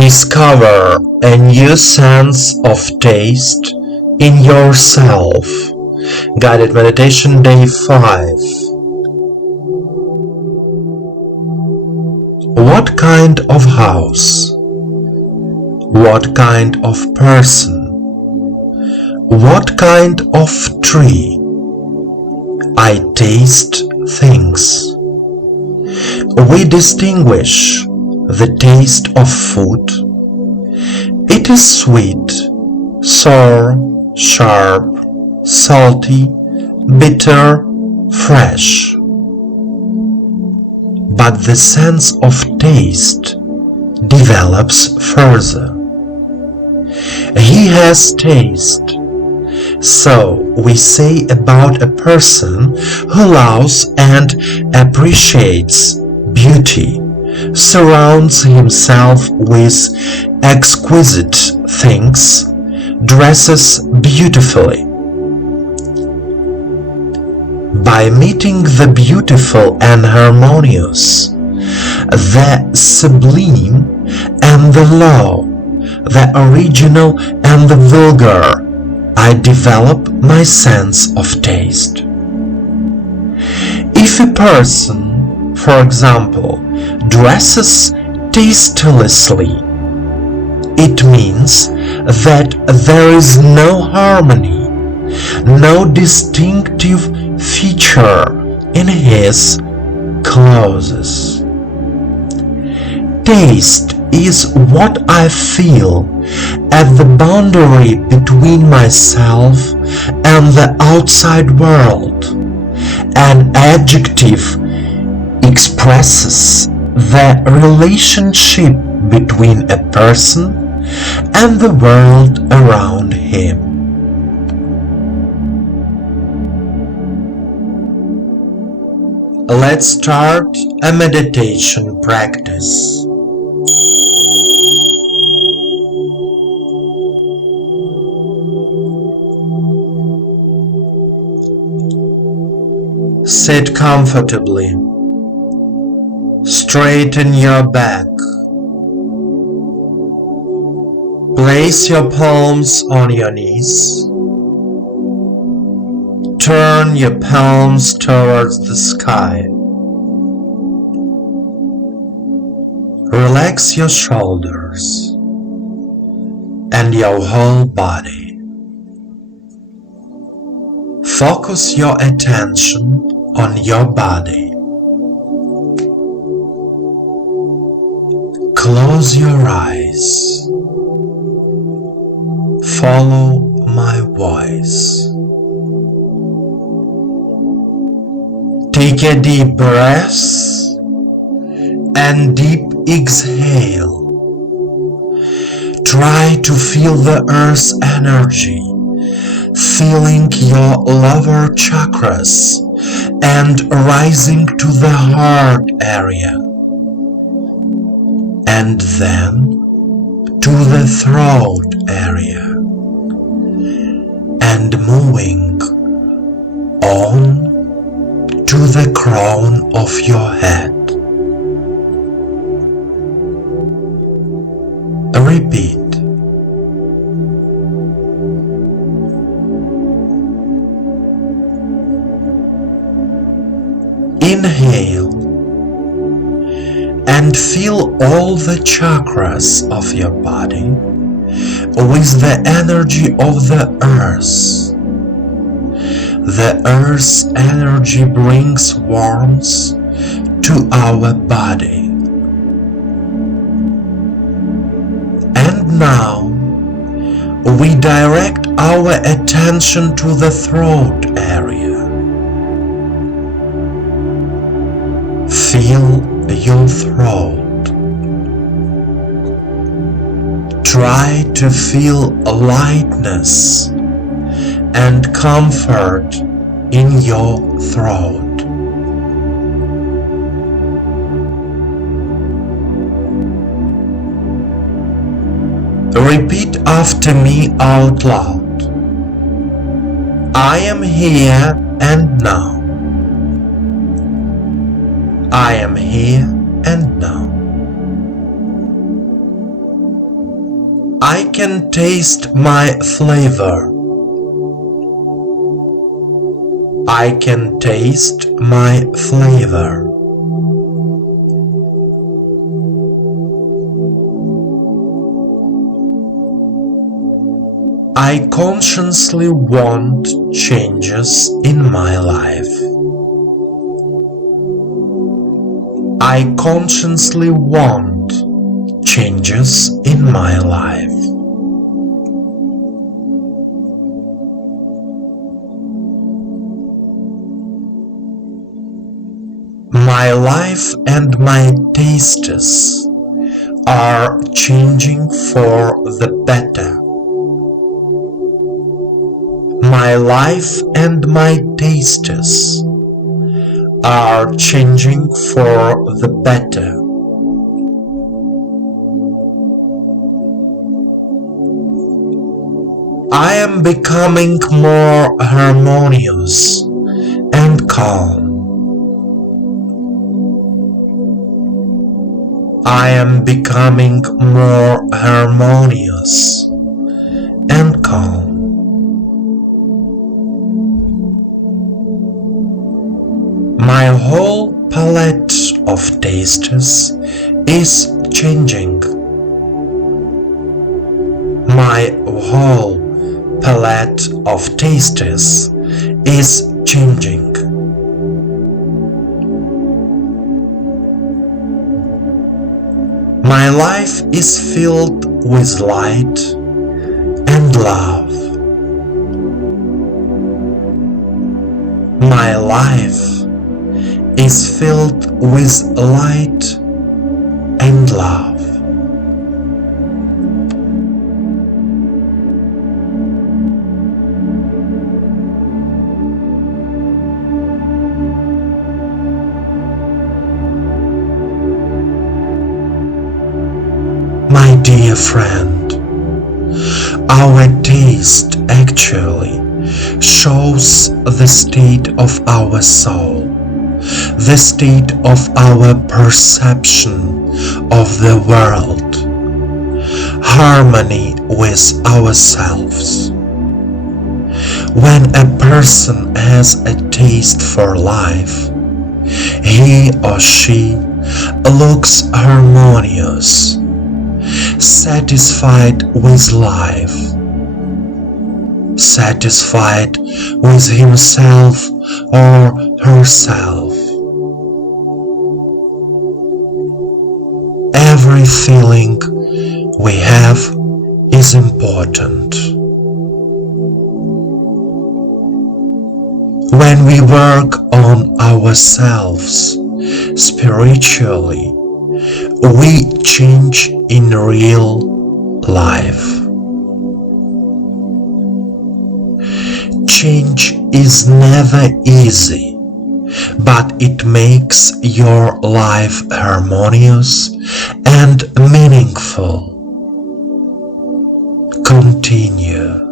Discover a new sense of taste in yourself. Guided Meditation Day 5. What kind of house? What kind of person? What kind of tree? I taste things. We distinguish the taste of food. It is sweet, sour, sharp, salty, bitter, fresh. But the sense of taste develops further. He has taste. So we say about a person who loves and appreciates beauty, surrounds himself with exquisite things, dresses beautifully. By meeting the beautiful and harmonious, the sublime and the low, the original and the vulgar, I develop my sense of taste. If a person, for example, dresses tastelessly, it means that there is no harmony, no distinctive feature in his clothes. Taste is what I feel at the boundary between myself and the outside world. An adjective expresses the relationship between a person and the world around him. Let's start a meditation practice. Sit comfortably. Straighten your back. Place your palms on your knees. Turn your palms towards the sky. Relax your shoulders and your whole body. Focus your attention on your body. Close your eyes. Follow my voice. Take a deep breath and deep exhale. Try to feel the earth's energy, filling your lower chakras and rising to the heart area, and then to the throat area, and moving on to the crown of your head. Repeat. Inhale and feel all the chakras of your body with the energy of the earth. The earth's energy brings warmth to our body. And now we direct our attention to the throat area. Feel your throat. Try to feel lightness and comfort in your throat. Repeat after me out loud. I am here and now. I am here and now. I can taste my flavor. I can taste my flavor. I consciously want changes in my life. I consciously want changes in my life. My life and my tastes are changing for the better. My life and my tastes are changing for the better. I am becoming more harmonious and calm. I am becoming more harmonious and calm. My whole palette of tastes is changing. My whole palette of tastes is changing. My life is filled with light and love. My life is filled with light and love. My dear friend, our taste actually shows the state of our soul, the state of our perception of the world, harmony with ourselves. When a person has a taste for life, he or she looks harmonious, satisfied with life, satisfied with himself or herself. Every feeling we have is important. When we work on ourselves spiritually, we change in real life. Change is never easy, but it makes your life harmonious and meaningful. Continue.